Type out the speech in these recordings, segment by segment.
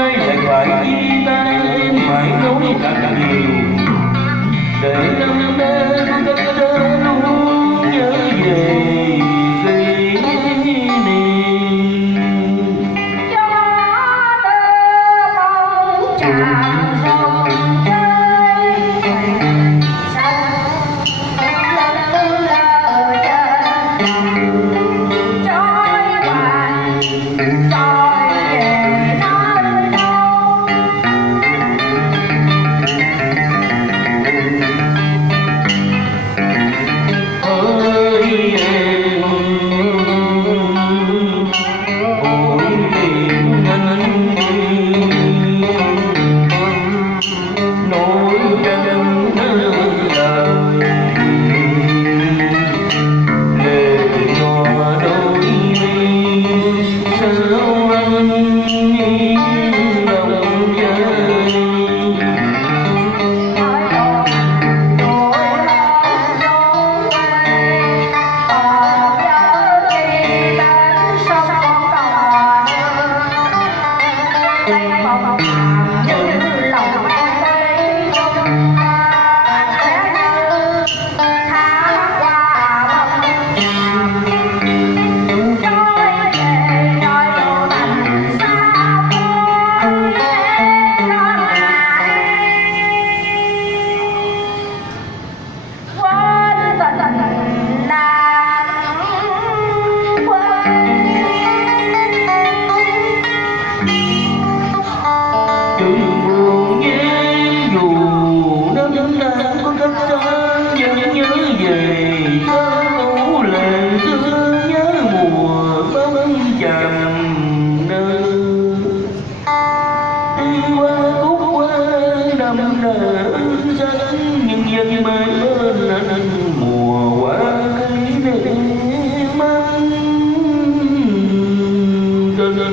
nay lại phải chia tay em, phải nói thật nhiều để năm nay con cách luôn nhớ về kỷ niệm. Gió đưa bóng tràn sông chơi xanh lơ lơ trên trôi hoài trôi về nơi đâu. Ơi em ôi tìm anh đi nỗi đau lời lệ nhòa đôi mi sao anh lòng chơi. Đừng buồn nhé dù năm đã có cách xa vẫn nhớ về câu lệ xưa nhớ mùa bóng chàm nơ đi qua khúc qua năm nở xanh nhưng vẫn mãi bên anh mùa qua cây để mang tình.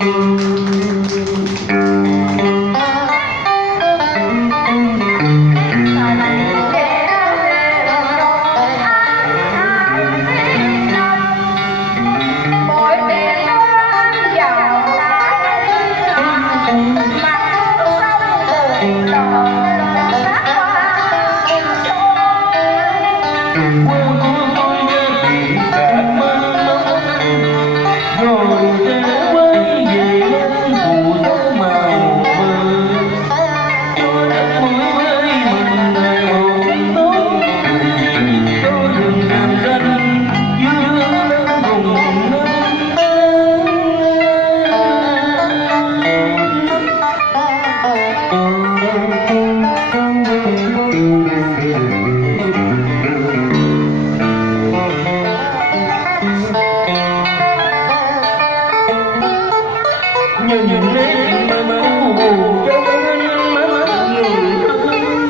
Nhìn nét máu buồn cho anh mắt người thân,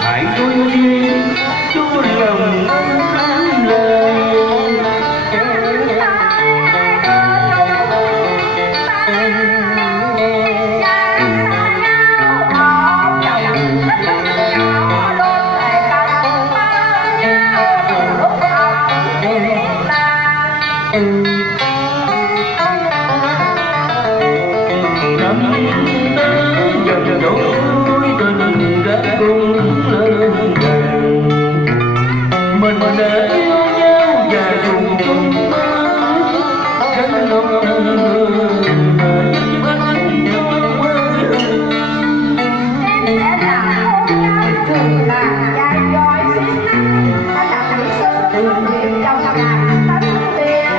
hãy thôi đi cho lòng anh lời. Năm dần đôi tình đã cùng lớn gần, mình để yêu nhau và cùng chung mơ gắn lòng người giúp anh cho quê hương. Sẽ là hôn nhân trường làng trai giỏi xinh anh là kỹ sư công nghiệp trong ngành tấn tiền.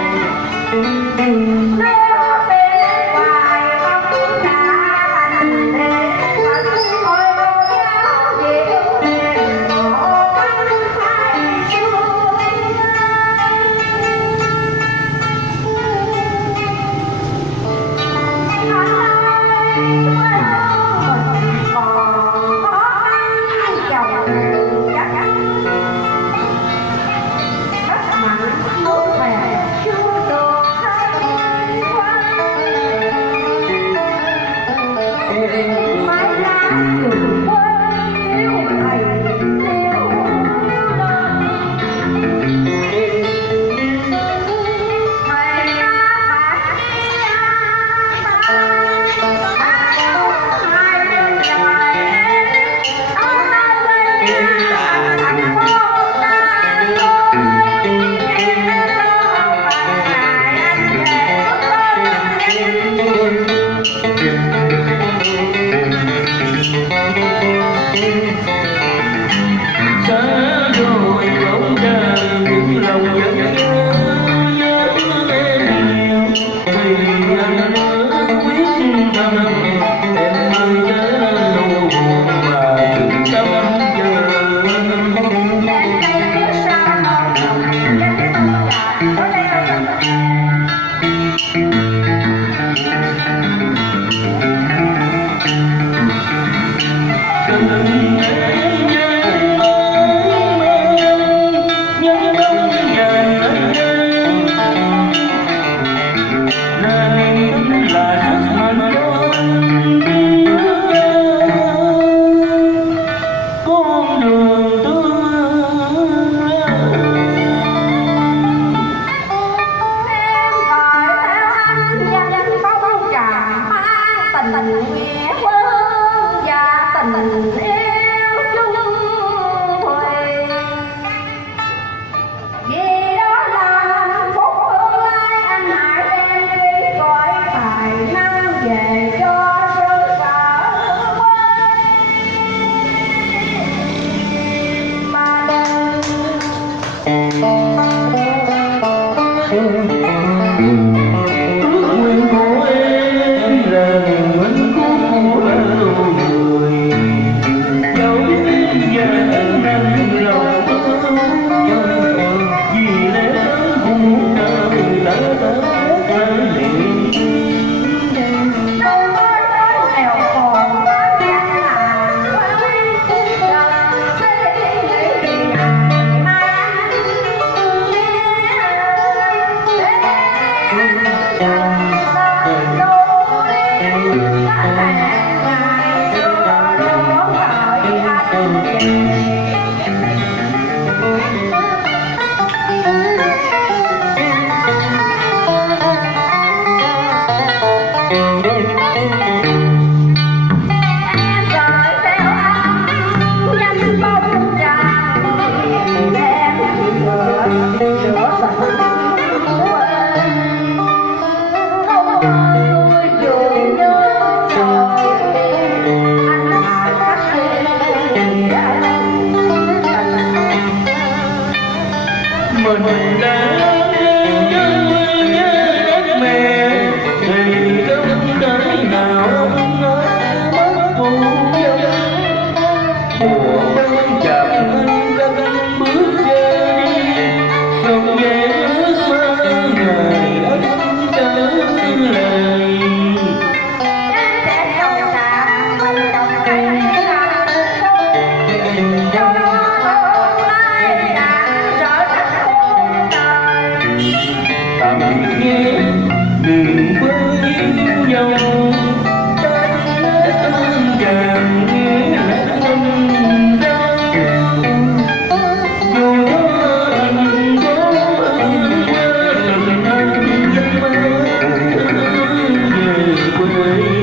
tình nghĩa quân và tình yêu chung thủy. Vì đó là phúc tương lai anh hãy đem đi gọi tài năng về cho xứ sở mà đừng ước nguyện của em là niềm hạnh phúc của người dẫu biết giờ nằm lòng vì lẽ đó cuộc đời đã liền đâu mới đến nghèo khổ gian nan với đời thế nghĩ ngày mai mình đã nhớ đất mẹ thì không đời nào nói mất phụ dân mùa đông chạm cánh bước về đi không về ước mơ ngày anh trở lại. Tạm biệt nhé đừng với nhau ta ơn chàng nghĩa là anh ra dù có anh có ơn từng anh giấc mơ về quê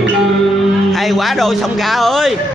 hương. Hay quá đôi sông ca ơi.